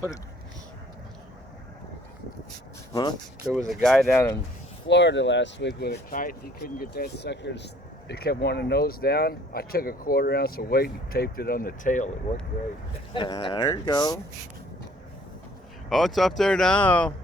Put it. Huh? There was a guy down in Florida last week with a kite. He couldn't get that sucker. It kept wanting to nose down. I took a 1/4 ounce of weight and taped it on the tail. It worked great. There you go. Oh, it's up there now.